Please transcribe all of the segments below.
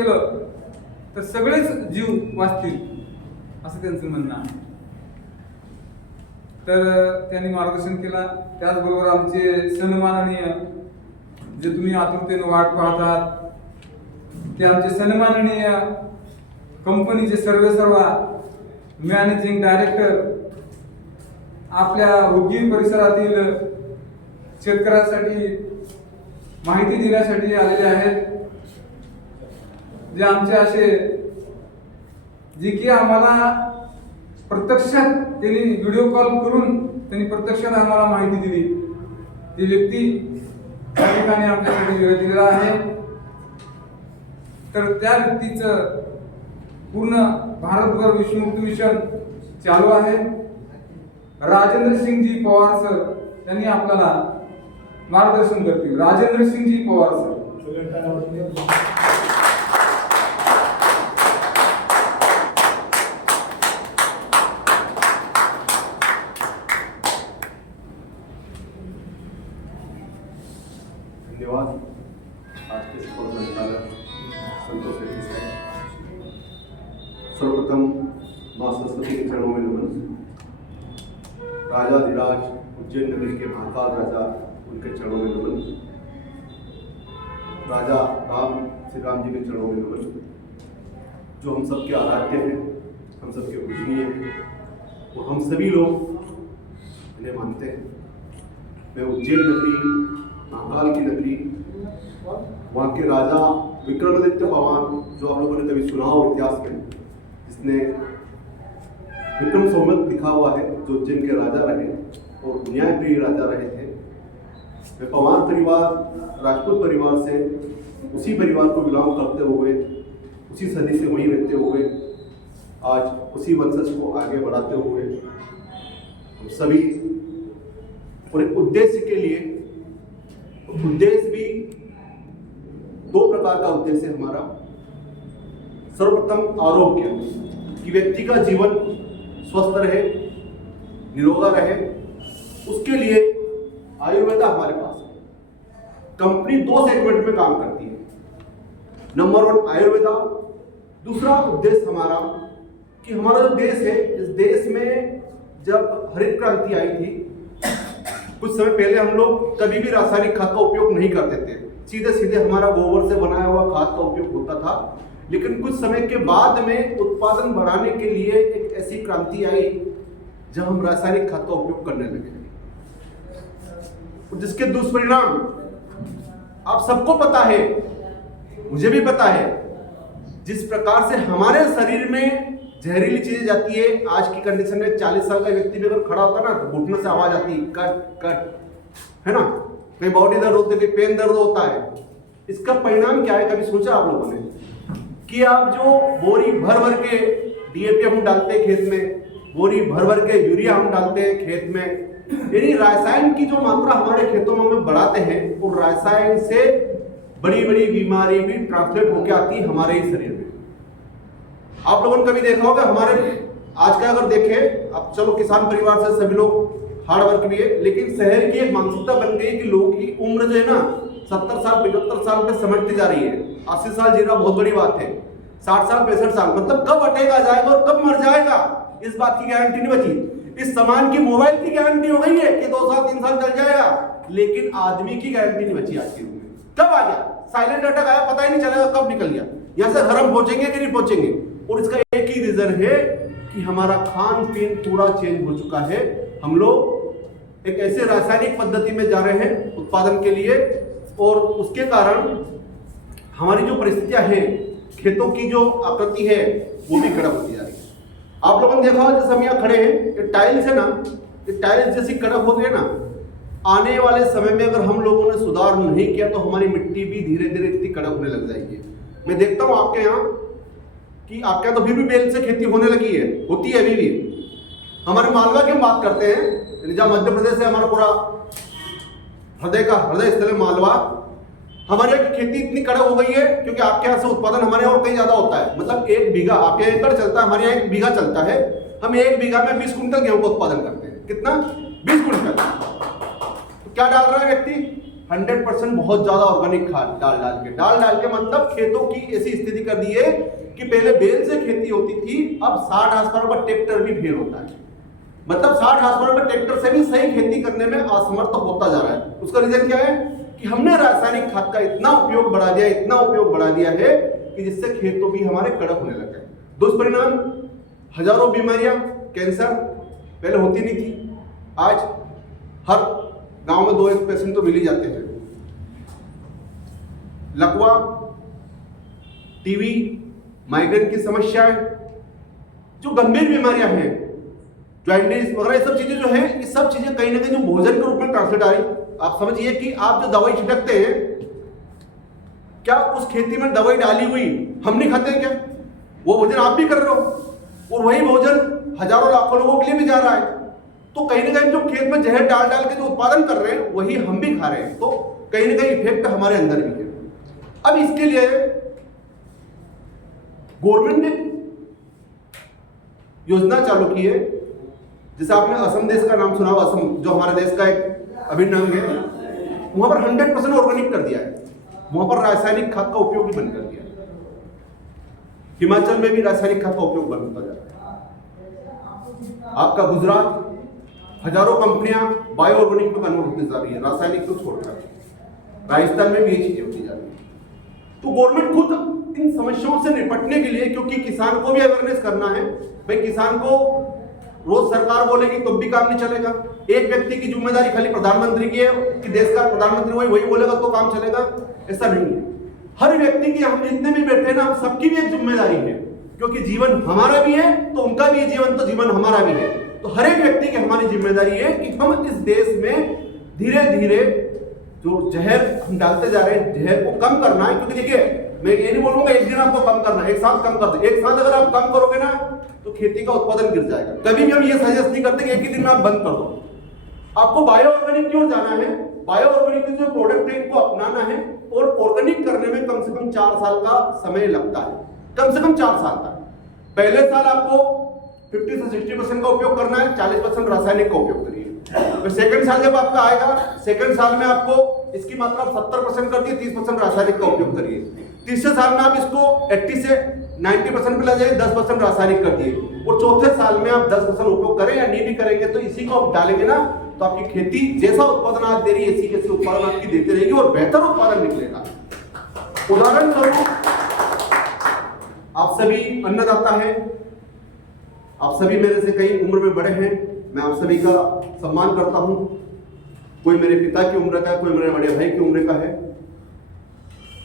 केलं तर सगळेच जीव वाचतील असं त्यांचं म्हणणं आहे. तर त्यांनी मार्गदर्शन केला. त्याचबरोबर आमचे सन्माननीय जे तुम्ही आतुरतेने वाट पाहतात ते आमचे सन्माननीय कंपनीचे सर्वेसर्वा मॅनेजिंग डायरेक्टर आपल्या उदगीर परिसरातील शेतकऱ्यांसाठी माहिती देण्यासाठी आलेले आहेत. जे आमचे असे जे की आम्हाला प्रत्यक्षात त्यांनी व्हिडिओ कॉल करून त्यांनी प्रत्यक्षात आम्हाला माहिती दिली. ती व्यक्ती त्या ठिकाणी आमच्यासाठी वेळ दिलेला आहे. तर त्या व्यक्तीचं पूर्ण भारतभर विश्वमुक्त मिशन चालू आहे. राजेंद्र सिंगजी पवार सर त्यांनी आपल्याला मार्गदर्शन करतील. राजेंद्र सिंगजी पवार सर. धन्यवाद. आज के स्कूल संचालक संतोष रेड्डी साहब, सर्वप्रथम माँ सरस्वती के चरणों में नमन. राजाधिराज उज्जैन नगरी के महाकाल राजा उनके चरणों में नमन. राजा श्री राम जी के चरणों में नमन, जो हम सबके आराध्य हैं, हम सबके पूजनीय हैं और हम सभी लोग इन्हें मानते हैं. मैं उज्जैन नगरी, महाकाल की नगरी, वहाँ के राजा विक्रमादित्य पवार, जो आप लोगों ने कभी सुना हो इतिहास में, जिसने विक्रम संवत लिखा हुआ है, जो उज्जैन के राजा रहे और न्यायप्रिय राजा रहे थे. मैं पवार परिवार, राजपूत परिवार से, उसी परिवार को बिलोंग करते हुए, उसी सदी से वहीं रहते हुए, आज उसी वंशज को आगे बढ़ाते हुए हम सभी और एक उद्देश्य के लिए, उद्देश्य भी दो प्रकार का उद्देश्य है हमारा. सर्वप्रथम आरोग्य, कि व्यक्ति का जीवन स्वस्थ रहे, निरोगा रहे, उसके लिए आयुर्वेदा हमारे पास है. कंपनी दो सेगमेंट में काम करती है. नंबर 1 आयुर्वेदा. दूसरा उद्देश्य हमारा कि हमारा जो देश है, इस देश में जब हरित क्रांति आई थी, कुछ समय पहले हम लोग कभी भी रासायनिक खाद का उपयोग नहीं करते थे. सीधे सीधे हमारा गोबर से बनाया हुआ खाद का उपयोग होता था. लेकिन कुछ समय के बाद में उत्पादन बढ़ाने के लिए एक ऐसी क्रांति आई जब हम रासायनिक खाद का उपयोग करने लगे, जिसके दुष्परिणाम आप सबको पता है, मुझे भी पता है. जिस प्रकार से हमारे शरीर में जहरीली चीजें जाती है, आज की कंडीशन में 40 साल का व्यक्ति भी अगर खड़ा होता है ना, तो घुटने से आवाज आती है, कट कट, है ना. कहीं बॉडी दर्द होती है, कहीं पेन दर्द होता है. इसका परिणाम क्या है, कभी सोचा आप लोगों ने कि आप जो बोरी भर भर के डीएपी हम डालते हैं खेत में, बोरी भर भर के यूरिया हम डालते हैं खेत में, यानी रासायन की जो मात्रा हमारे खेतों में हम बढ़ाते हैं, और रासायन से बड़ी बड़ी बीमारी भी ट्रांसलेट होकर आती है हमारे ही शरीर में. आप लोगों ने कभी देखा होगा, हमारे आज का अगर देखें, अब चलो किसान परिवार से सभी लोग हार्ड वर्क भी है, लेकिन शहर की एक मानसिकता बन गई कि लोगों की उम्र जो है ना 70 साल 75 साल पे समझती जा रही है. 80 साल जीना बहुत बड़ी बात है. 60 साल 65 साल, मतलब कब अटेगा जाएगा और कब मर जाएगा, इस बात की गारंटी नहीं बची. इस सामान की, मोबाइल की गारंटी हो गई है कि 2 साल 3 साल चल जाएगा, लेकिन आदमी की गारंटी नहीं बची आज के युग में. कब आ गया साइलेंट अटैक आया, पता ही नहीं चलेगा कब निकल गया. यहाँ से घर हम पहुंचेंगे कि नहीं पहुंचेंगे. और इसका एक ही रीजन है कि हमारा खान पीन पूरा चेंज हो चुका है. हम लोग एक ऐसे रासायनिक पद्धति में जा रहे हैं उत्पादन के लिए, और उसके कारण हमारी जो परिस्थितियां हैं, खेतों की जो आकृति है वो भी कड़क होती जा रही है. आप लोगों ने देखा होगा, जैसे हम यहाँ खड़े हैं, ये टाइल्स है ना, ये टाइल्स जैसी कड़क होती है ना, आने वाले समय में अगर हम लोगों ने सुधार नहीं किया तो हमारी मिट्टी भी धीरे धीरे इतनी कड़क होने लग जाएगी. मैं देखता हूँ आपके यहाँ कि आपके यहाँ तो फिर भी बेल से खेती होने लगी है, होती है अभी भी. हमारे मालवा की हम बात करते हैं, जहाँ मध्य प्रदेश से हमारा पूरा हृदय स्थल मालवा, हमारे यहाँ की खेती इतनी कड़क हो गई है क्योंकि आपके यहाँ से उत्पादन हमारे यहाँ और कहीं ज्यादा होता है. मतलब 1 बीघा, आपके यहाँ एकड़ चलता है, हमारे यहाँ 1 बीघा चलता है. हम 1 बीघा में 20 कुंटल गेहूं का उत्पादन करते हैं. कितना? 20 कुंटल. तो क्या डाल रहा है व्यक्ति? 100% बहुत ज्यादा ऑर्गेनिक खाद डाल डाल के मतलब खेतों की ऐसी स्थिति कर दी है कि पहले बैल से खेती होती थी, अब 60 हार्स पावर का ट्रैक्टर भी फेल होता है। मतलब 60 हार्स पावर का ट्रैक्टर से भी सही खेती करने में असमर्थ होता जा रहा है। उसका रीजन क्या है कि हमने रासायनिक खाद का इतना उपयोग बढ़ा दिया है कि जिससे खेत तो भी हमारे कड़क होने लग गए। दुष्परिणाम, हजारों बीमारियां, कैंसर पहले होती नहीं थी, आज हर गांव में 2-1 पेशेंट तो मिल ही जाते हैं। लकवा, टीबी, माइग्रेन की समस्याएं, जो गंभीर बीमारियां हैं, जॉइंटिस वगैरह, ये सब चीजें जो है, ये सब चीजें कहीं ना कहीं जो भोजन के रूप में ट्रांसलेट आ रही। आप समझिए कि आप जो दवाई छिड़कते हैं, क्या उस खेती में दवाई डाली हुई हम नहीं खाते हैं क्या? वो भोजन आप भी कर रहे हो और वही भोजन हजारों लाखों लोगों के लिए भी जा रहा है। तो कहीं ना कहीं जो खेत में जहर डाल डाल के जो उत्पादन कर रहे हैं वही हम भी खा रहे हैं, तो कहीं ना कहीं इफेक्ट हमारे अंदर भी है। अब इसके लिए गवर्नमेंट ने योजना चालू की है, जैसे आपने असम देश का नाम सुना, असम जो हमारे देश का एक अभिन्न अंग है, वहां पर 100% ऑर्गेनिक कर दिया है, वहां पर रासायनिक खाद का उपयोग भी बंद कर दिया है। हिमाचल में भी रासायनिक खाद का उपयोग बंद होता जा रहा है। आपका गुजरात, हजारों कंपनियां बायो ऑर्गेनिक में कन्वर्ट होती जा रही है, रासायनिक को छोड़कर। राजस्थान में भी ये चीजें होती जा रही है। तो गवर्नमेंट खुद इन समस्याओं से निपटने के लिए, क्योंकि किसान को भी अवेयरनेस करना है भाई, किसान को रोज सरकार बोलेगी तो भी काम नहीं चलेगा। एक व्यक्ति की जिम्मेदारी खाली प्रधानमंत्री की है कि देश का प्रधानमंत्री वही बोलेगा तो काम चलेगा, ऐसा नहीं है। हर व्यक्ति की, हम जितने भी बैठे हैं ना, हम सबकी भी एक जिम्मेदारी है, क्योंकि जीवन हमारा भी है तो उनका भी जीवन, तो जीवन हमारा भी है। तो हर एक व्यक्ति की हमारी जिम्मेदारी है कि हम इस देश में धीरे धीरे जो जहर हम डालते जा रहे हैं, जहर को कम करना है। क्योंकि देखिए, मैं ये नहीं बोलूंगा एक दिन आपको कम करना है, एक साथ कम कर दो। एक साथ अगर आप कम करोगे ना तो खेती का उत्पादन गिर जाएगा। कभी भी हम ये सजेस्ट नहीं करते कि एक ही दिन में आप बंद कर दो। आपको बायो ऑर्गेनिक क्यों जाना है? बायो ऑर्गेनिक के जो प्रोडक्ट है इनको अपनाना है, और ऑर्गेनिक करने में कम से कम 4 साल का समय लगता है, कम से कम 4 साल तक। पहले साल आपको 50 से 60% का उपयोग करना है, 40% रासायनिक का उपयोग करिए। फिर सेकंड साल जब आपका आएगा, सेकंड साल में आपको इसकी मात्रा 70% कर दिए, 30% रासायनिक का उपयोग करिए। तीसरे साल में आप इसको 80 से 90% पे ला जाइए, 10% रासायनिक कर दिए। और चौथे साल में आप 10% उपयोग करें या नहीं भी करेंगे तो इसी को आप डालेंगे ना, तो आपकी खेती जैसा उत्पादन आज दे रही है, इसी उत्पादन आपकी देती रहेगी और बेहतर उत्पादन निकलेगा। उदाहरण स्वरूप, आप सभी अन्नदाता हैं, आप सभी मेरे से कई उम्र में बड़े हैं, मैं आप सभी का सम्मान करता हूं। कोई मेरे पिता की उम्र का है, कोई मेरे बड़े भाई की उम्र का है,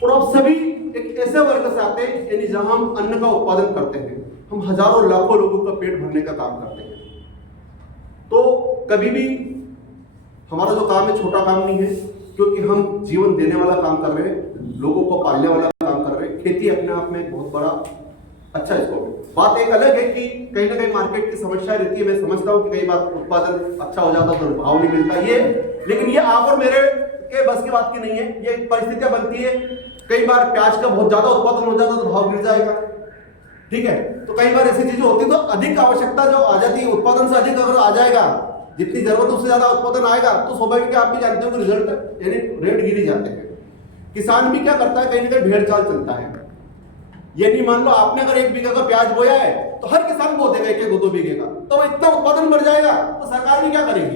और आप सभी एक ऐसे वर्ग से आते हैं यानी जहां हम अन्न का उत्पादन करते हैं, हम हजारों लाखों लोगों का पेट भरने का काम करते हैं। तो कभी भी हमारा जो काम है छोटा काम नहीं है, क्योंकि हम जीवन देने वाला काम कर रहे हैं, लोगों को पालने वाला काम कर रहे हैं। खेती अपने आप में एक बहुत बड़ा अच्छा स्कोप है। बात एक अलग है कि कहीं ना कहीं मार्केट की समस्या रहती है। मैं समझता हूँ कि कई बार उत्पादन अच्छा हो जाता तो भाव नहीं मिलता, लेकिन ये आप और मेरे के बस की बात की नहीं है। ये परिस्थितियां बनती है, कई बार प्याज का बहुत ज्यादा उत्पादन हो जाता तो भाव गिर जाएगा, ठीक है। तो कई बार ऐसी चीजें होती, तो अधिक आवश्यकता जो आ जाती है, उत्पादन से अधिक अगर आ जाएगा, जितनी जरूरत उससे ज्यादा उत्पादन आएगा, तो स्वाभाविक है, आप भी जानते हो कि रिजल्ट यानी रेट गिर जाते हैं। किसान भी क्या करता है, कहीं ना कहीं भेड़ चाल चलता है। यानी मान लो आपने अगर 1 बीघा का प्याज बोया है तो हर किसान बो देगा 1-2 बीघे का, तो इतना उत्पादन बढ़ जाएगा, तो सरकार भी क्या करेगी,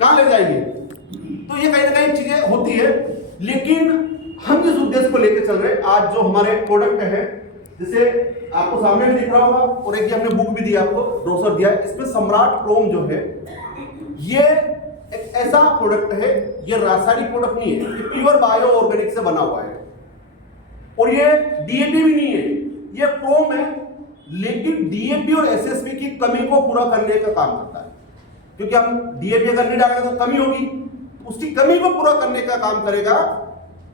कहां ले जाएगी? तो ये कहीं ना कहीं चीजें होती है। लेकिन हम जिस उद्देश्य को लेकर चल रहे हैं, आज जो हमारे प्रोडक्ट है, जैसे आपको सामने भी दिख रहा होगा, और एक हमने बुक भी दी आपको, ब्रोशर दिया है, इसमें सम्राट क्रोम जो है, ये एक ऐसा प्रोडक्ट है, ये रासायनिक प्रोडक्ट नहीं है, ये प्योर बायो ऑर्गेनिक से बना हुआ है, और ये डीएपी भी नहीं है, ये क्रोम है, लेकिन डीएपी और एसएसपी की कमी को पूरा करने का काम करता है। क्योंकि हम डीएपी अगर नहीं डालेंगे तो कमी होगी, उसकी कमी को पूरा करने का काम करेगा।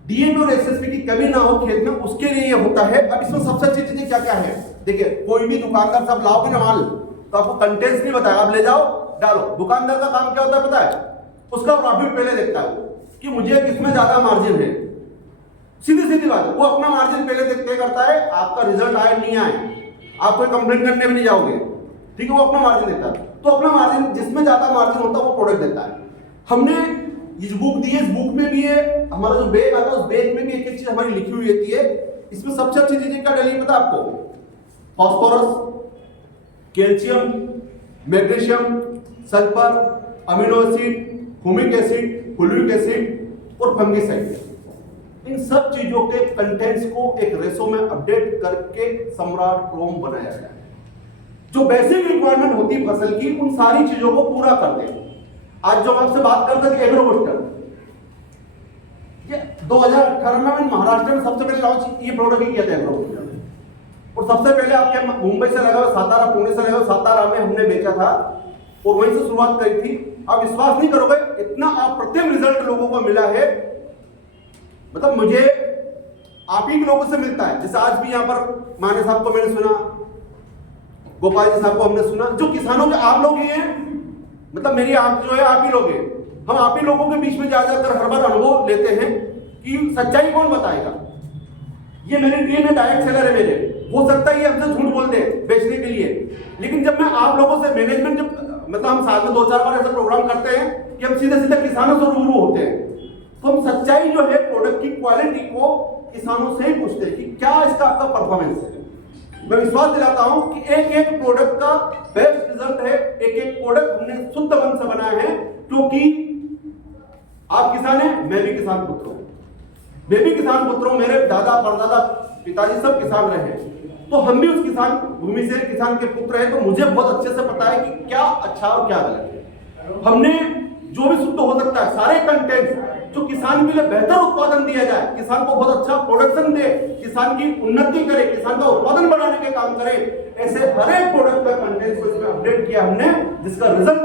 डीएपी और एसएसपी की कमी ना हो खेत में, उसके लिए ये होता है। अब इसमें सबसे अच्छी चीजें क्या क्या है, देखिए, कोई भी दुकानदार साहब लाओगे ना माल, तो आपको कंटेंट्स नहीं बताया, आप ले जाओ डालो। दुकानदार का काम क्या होता है पता है, उसका प्रॉफिट पहले देखता है कि मुझे किसमें ज्यादा मार्जिन है। सीधी बात है, वो अपना मार्जिन पहले तय करता है, आपका रिजल्ट आए नहीं आए, आप कोई कंप्लेंट करने में नहीं जाओगे, ठीक है। वो अपना मार्जिन देता है, तो अपना मार्जिन, जिसमें ज्यादा मार्जिन होता है वो प्रोडक्ट देता है। हमने ये जो बुक दी है, इस बुक में भी है, हमारा जो बैग आता है उस बैग में भी एक एक चीज हमारी लिखी हुई रहती है। इसमें सबसे अच्छी चीज क्या डली पता आपको? Phosphorus, calcium, magnesium, sulphur, amino acid, humic acid, fluoric acid और फंगिसाइड। इन सब चीजों के कंटेंट्स को एक रेशो में अपडेट करके सम्राट क्रोम बनाया गया है। जो बेसिक रिक्वायरमेंट होती है फसल की, उन सारी चीजों को पूरा करते हैं। आज जो हम आपसे बात करते थे एग्रोबूस्टर, ये 2018 में महाराष्ट्र में सबसे पहले लॉन्च ये प्रोडक्ट ही किया था एग्रोबूस्टर। और सबसे पहले आपके मुंबई से लगा हुआ सातारा, पुणे से लगा हुआ सातारा में हमने बेचा था और वहीं से शुरुआत करी थी। आप विश्वास नहीं करोगे, इतना अप्रतिम रिजल्ट लोगों को मिला है। मतलब मुझे आप ही के लोगों से मिलता है। जैसे आज भी यहाँ पर माने साहब को मैंने सुना, गोपाल जी साहब को हमने सुना, जो किसानों के आप लोग ही हैं। मतलब मेरी आप जो है आप ही लोग हैं। हम आप ही लोगों के बीच में जा जाकर हर बार अनुभव लेते हैं कि सच्चाई कौन बताएगा। ये मेरी टीम में डायरेक्ट सेलर है मेरे, हो सकता है ये हमसे झूठ बोल दे बेचने के लिए, लेकिन जब मैं आप लोगों से मैनेजमेंट जब मतलब हम साथ में 2-4 बार ऐसा प्रोग्राम करते हैं कि हम सीधे सीधे किसानों से रूबरू होते हैं, तो हम सच्चाई जो है प्रोडक्ट की क्वालिटी को किसानों से ही पूछते हैं कि क्या इसका आपका परफॉर्मेंस है। मैं विश्वास दिलाता हूं कि एक एक प्रोडक्ट का बेस्ट रिजल्ट है। एक एक प्रोडक्ट हमने शुद्ध मन से बनाया है, क्योंकि आप किसान हैं, मैं भी किसान पुत्र हूं, मैं भी किसान पुत्र हूं, मेरे दादा परदादा पिताजी सब किसान रहे हैं, तो हम भी उस किसान भूमि से किसान के पुत्र हैं। तो मुझे बहुत अच्छे से पता है कि क्या अच्छा और क्या गलत है। हमने जो भी शुद्ध हो सकता है, सारे कंटेंट जो किसान के लिए बेहतर उत्पादन दिया जाए, किसान को बहुत अच्छा प्रोडक्शन दे, किसान की उन्नति करे, किसान का उत्पादन बढ़ाने के काम करे, ऐसे हर एक प्रोडक्ट का कंटेंट को इसमें अपडेट किया हमने, जिसका रिजल्ट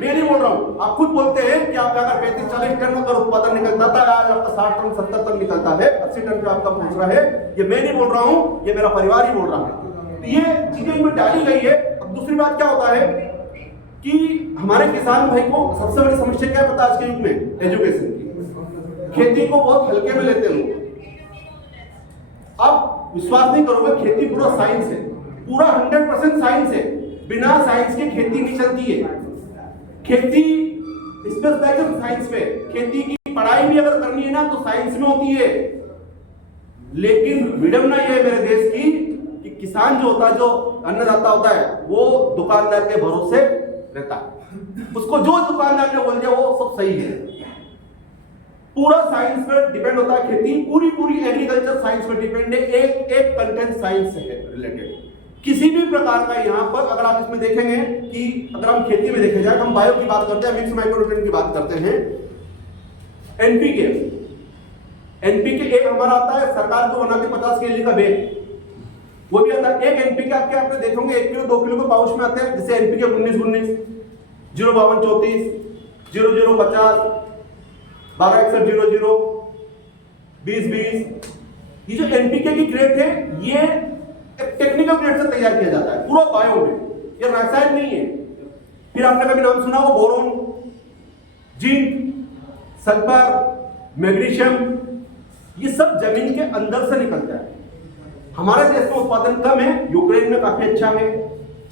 मैं नहीं बोल रहा हूं, आप खुद बोलते हैं कि आपका अगर 35-40 टन अगर उत्पादन निकलता था, आज आपका 60 टन 70 टन निकलता है, 80 टन पे आपका पहुंच रहा है। ये मैं नहीं बोल रहा हूं, ये मेरा परिवार ही बोल रहा है। तो ये चीजें इनमें डाली गई है। अब दूसरी बात क्या होता है कि हमारे किसान भाई को सबसे बड़ी समस्या क्या है पता आज के युग में? एजुकेशन की। खेती को बहुत हल्के में लेते हैं लोग। आप विश्वास नहीं करोगे, खेती पूरा साइंस है, पूरा 100% साइंस है। बिना साइंस के खेती नहीं चलती है। खेती स्पेशलाइजेशन साइंस पे, खेती की पढ़ाई भी अगर करनी है ना तो साइंस में होती है। लेकिन विडंबना यह है मेरे देश की कि किसान जो होता है, जो अन्नदाता होता है, वो दुकानदार के भरोसे रहता है। उसको जो दुकानदार ने बोल दिया वो सब सही है। पूरा साइंस पे डिपेंड होता है खेती, पूरी एग्रीकल्चर साइंस पे डिपेंड है। एक एक कंटेंट साइंस है रिलेटेड। किसी भी प्रकार का यहाँ पर अगर आप इसमें देखेंगे कि अगर हम खेती में देखे जाए, हम बायो की बात करते हैं, मिक्स माइक्रोन्यूट्रिएंट की बात करते हैं, एनपीके एक हमारा आता है, सरकार जो बनाती है 50 kg का बैग, वो भी आता है। एक एनपीके आपने देखोगे 1 किलो 2 किलो के पाउच में आते हैं, जैसे एनपीके 19-19, 052-34, 0050, 126100, 2020। ये जो एनपीके की ग्रेड है, ये एक टेक्निकल ग्रेड से तैयार किया जाता है, पूरा बायो में, ये रासायन नहीं है। फिर आपने कभी नाम सुना हो बोरोन, जिंक, सल्फर, मैग्नीशियम, ये सब जमीन के अंदर से निकलता है। हमारे देश में उत्पादन कम है, यूक्रेन में काफी अच्छा है,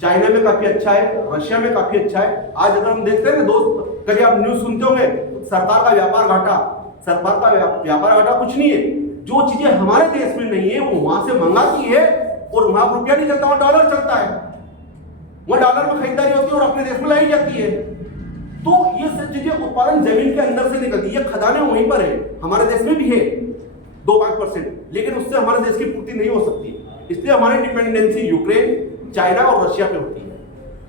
चाइना में काफी अच्छा है, रशिया में काफी अच्छा है। आज अगर हम देखते हैं ना दोस्त, कभी आप न्यूज सुनते होंगे सरकार का व्यापार घाटा, सरकार का व्यापार घाटा कुछ नहीं है। जो चीजें हमारे देश में नहीं है वो वहां से मंगाती है, और वहां रुपया नहीं चलता, वहां डॉलर चलता है, वहां डॉलर में खरीदारी होती है और अपने देश में लाई जाती है। तो ये सब चीजें उत्पादन जमीन के अंदर से निकलती है। ये खदानें वहीं पर है, हमारे देश में भी है 2-5%, लेकिन उससे हमारे देश की पूर्ति नहीं हो सकती। इसलिए हमारी डिपेंडेंसी यूक्रेन, चाइना और रशिया पे होती है।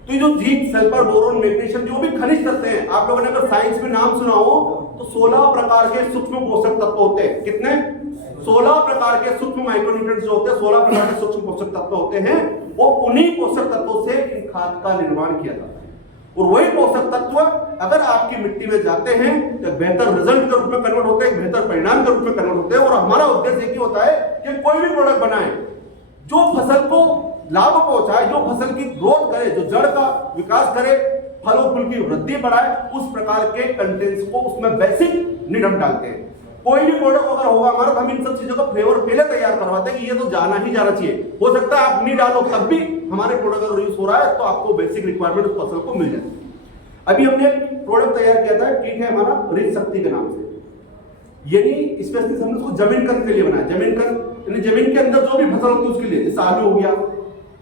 तो ये जो जिंक, सल्फर, बोरोन, मैग्नीशियम, जो भी खनिज तत्व हैं, आप लोगों ने अगर साइंस में नाम सुना हो तो 16 प्रकार के सूक्ष्म पोषक तत्व होते हैं। कितने? 16 प्रकार के सूक्ष्म माइक्रोन्यूट्रिएंट्स जो होते हैं, 16 प्रकार के सूक्ष्म पोषक तत्व होते हैं। वो उन्हीं पोषक तत्वों से इन खाद का निर्माण किया जाता है, और वही पोषक तत्व अगर आपकी मिट्टी में जाते हैं तो बेहतर रिजल्ट के रूप में कन्वर्ट होते हैं, बेहतर परिणाम के रूप में कन्वर्ट होते हैं। और हमारा उद्देश्य ये होता है कि कोई भी प्रोडक्ट बनाए जो फसल को लाभ पहुंचाए, जो फसल की ग्रोथ करे, जो जड़ का विकास करे, फलों फूल की वृद्धि बढ़ाए, उस प्रकार के कंटेंट्स को उसमें बेसिक नीड हम डालते हैं। कोई भी प्रोडक्ट अगर होगा हमारा, तो हम इन सब चीजों का फ्लेवर पहले तैयार करवाते हैं कि ये तो जाना ही जाना चाहिए। हो सकता है आप नहीं डालो तब भी हमारे प्रोडक्ट अगर यूज हो रहा है तो आपको बेसिक रिक्वायरमेंट उस फसल को मिल जाए। अभी हमने प्रोडक्ट तैयार किया था, किट है हमारा रिच शक्ति के नाम से, यानी स्पेशली हमने उसको जमीन कंद के लिए बनाया। जमीन कंद यानी जमीन के अंदर जो भी फसल होती है उसके लिए, जैसे आलू हो गया,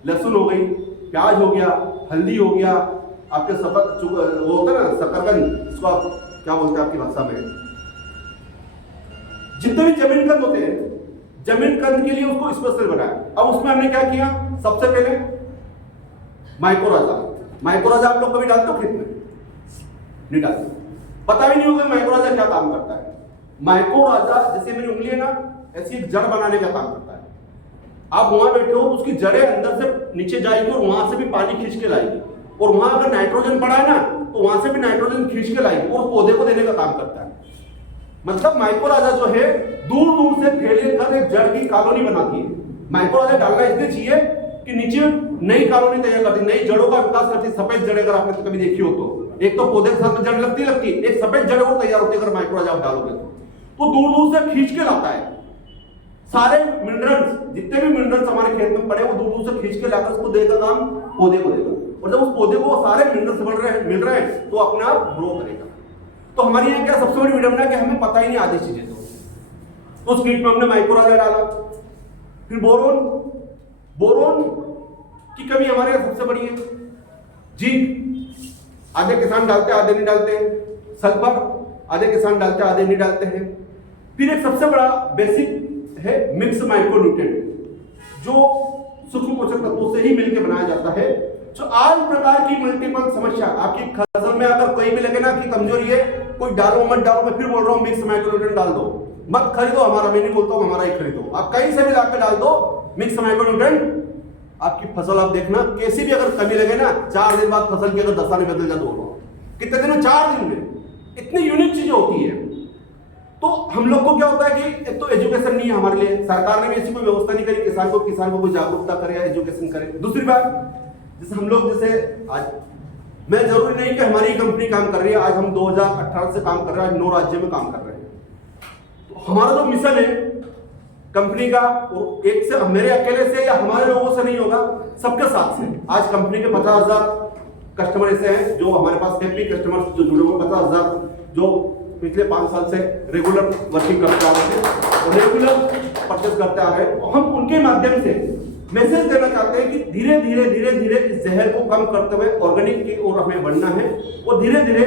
लहसुन हो गई, प्याज हो गया, हल्दी हो गया, आपके वो होता है ना शकरकंद, इसको आप क्या बोलते हैं आपकी भाषा में, जितने भी जमीन कंद होते हैं, जमीन कंद के लिए उसको स्पेशल बनाया। अब उसमें हमने क्या किया, सबसे पहले माइक्रोराजा आप लोग कभी डालते हो खेत में? नहीं डालते, पता भी नहीं होगा माइक्रोराजा क्या काम करता है। माइक्रोराजा जैसे मेरी उंगली है ना, ऐसी एक जड़ बनाने का काम करता है। आप वहां बैठे हो तो उसकी जड़ें अंदर से नीचे जाएगी और वहां से भी पानी खींच के लाएगी, और वहां अगर नाइट्रोजन पड़ा है ना तो वहां से भी नाइट्रोजन खींच के लाएगी और पौधे को देने का काम करता है। मतलब माइक्रोराजा जो है दूर दूर से फैलकर एक जड़ की कॉलोनी बनाती है। माइक्रोराजा डालना इसलिए चाहिए कि नीचे नई कॉलोनी तैयार करती, नई जड़ों का विकास करती। सफेद जड़ अगर आपने कभी देखी हो तो एक तो पौधे के साथ में जड़ लगती है, एक सफेद जड़ और तैयार होती है अगर माइक्रोराजा डालोगे तो दूर दूर से खींच के लाता है सारे मिनरल्स, जितने भी मिनरल्स हमारे खेत में पड़े वो दूर दूर से खींच के लाकर उसको देगा काम पौधे को देगा, और जब उस पौधे को सारे मिनरल्स मिल रहे हैं तो अपने आप ग्रो करेगा। तो हमारे यहाँ क्या सबसे बड़ी विडंबना है कि हमें पता ही नहीं आधी चीजें। तो उस किट में हमने माइक्रोराजा डाला। फिर बोरोन की कमी हमारे यहाँ सबसे बड़ी है। जिंक आधे किसान डालते हैं, आधे नहीं डालते हैं। सल्फर आधे किसान डालते हैं, आधे नहीं डालते हैं। फिर एक सबसे बड़ा बेसिक है मिक्स माइक्रोन्यूट्रिएंट, जो सूक्ष्म पोषक तत्वों से ही मिलकर बनाया जाता है। जो आज प्रकार की मल्टीपल समस्या आपकी फसल में अगर कोई भी लगे ना कि कमजोरी है, कोई डालो मत डालो, मैं फिर बोल रहा हूँ मिक्स माइक्रोन्यूट्रिएंट डाल दो, मत खरीदो हमारा, मैं नहीं बोलता हूँ हमारा ही खरीदो, आप कहीं से भी लाकर डाल दो मिक्स माइक्रोन्यूट्रिएंट। आपकी फसल आप देखना कैसी भी अगर कमी लगे ना, 4 दिन बाद फसल की अगर दशा नहीं बदल जाती हो, कितने दिन में, 4 दिन में, इतनी यूनिक चीजें होती है। तो हम लोग को क्या होता है कि एक तो एजुकेशन नहीं है हमारे लिए, सरकार ने भी ऐसी कोई व्यवस्था नहीं करी किसान को कोई जागरूकता करे या एजुकेशन करे। दूसरी बात, जैसे हम लोग जैसे आज, मैं जरूरी नहीं कि हमारी कंपनी काम कर रही है, आज हम 2018 से काम कर रहे हैं, आज 9 राज्यों में काम कर रहे हैं। तो हमारा जो मिशन है कंपनी का, वो एक से मेरे अकेले से या हमारे लोगों से नहीं होगा, सबके साथ से। आज कंपनी के 50,000 कस्टमर ऐसे हैं जो हमारे पास हैप्पी कस्टमर्स जो जुड़े हुए, 50,000 जो पिछले 5 साल से रेगुलर वर्किंग करते आ रहे हैं और रेगुलर परचेस करते आ रहे हैं। तो हम उनके माध्यम से मैसेज देना चाहते हैं कि धीरे धीरे इस जहर को कम करते हुए ऑर्गेनिक की ओर हमें बढ़ना है और धीरे धीरे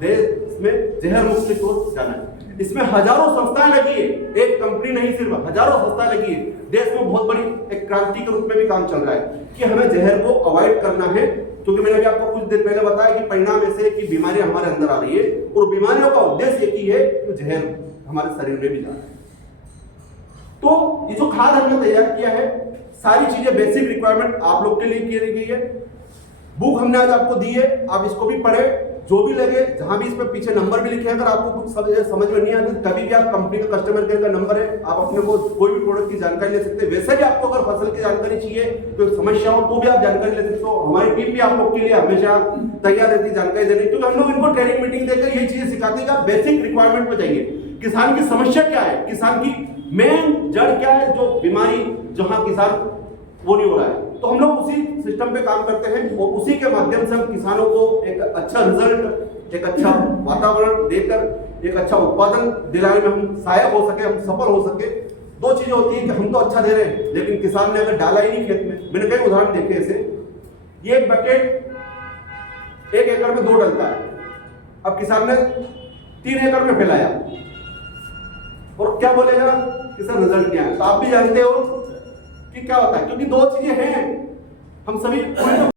देश में जहर मुक्ति की ओर जाना है। इसमें हजारों संस्थाएं लगी है, एक कंपनी नहीं, सिर्फ हजारों संस्थाएं लगी है। देश में बहुत बड़ी एक क्रांति के रूप में भी काम चल रहा है कि हमें जहर को अवॉइड करना है, क्योंकि मैंने भी आपको कुछ देर पहले बताया कि परिणाम ऐसे कि बीमारी हमारे अंदर आ रही है और बीमारियों का उद्देश्य एक ही है कि जहर हमारे शरीर में भी जा रहा है। तो ये जो खाद हमने तैयार किया है, सारी चीजें बेसिक रिक्वायरमेंट आप लोग के लिए की गई है। बुक हमने आज आपको दी है, आप इसको भी पढ़े, जो भी लगे, जहां भी इस पर पीछे नंबर भी लिखे हैं, अगर आपको कुछ समझ में नहीं आती कभी भी आप कंपनी का कस्टमर केयर का नंबर है, आप अपने को कोई भी प्रोडक्ट की जानकारी ले सकते हैं। वैसे भी आपको अगर फसल की जानकारी चाहिए, कोई समस्या हो तो भी आप जानकारी ले सकते हो। हमारी टीम भी आप लोग के लिए हमेशा तैयार रहती है जानकारी देने, क्योंकि हम लोग इनको ट्रेनिंग मीटिंग देकर यही चीजें सिखाते हैं कि आप बेसिक रिक्वायरमेंट पे जाइए। किसान की समस्या क्या है, किसान की मेन जड़ क्या है, जो बीमारी जहां किसान वो नहीं हो रहा है, तो हम लोग उसी सिस्टम पे काम करते हैं और उसी के माध्यम से हम किसानों को एक अच्छा रिजल्ट, एक अच्छा वातावरण देकर एक अच्छा उत्पादन दिलाने में हम सहायक हो सके, हम सफल हो सके। 2 चीजें होती है कि हम तो अच्छा दे रहे हैं, लेकिन किसान ने अगर डाला ही नहीं खेत में, मैंने कई उदाहरण देखे ऐसे, ये एक बकेट 1 एकड़ में 2 डलता है, अब किसान ने 3 एकड़ में फैलाया और क्या बोलेगा कि सर रिजल्ट क्या है। तो आप भी जानते हो कि क्या होता है, क्योंकि 2 चीजें हैं, हम सभी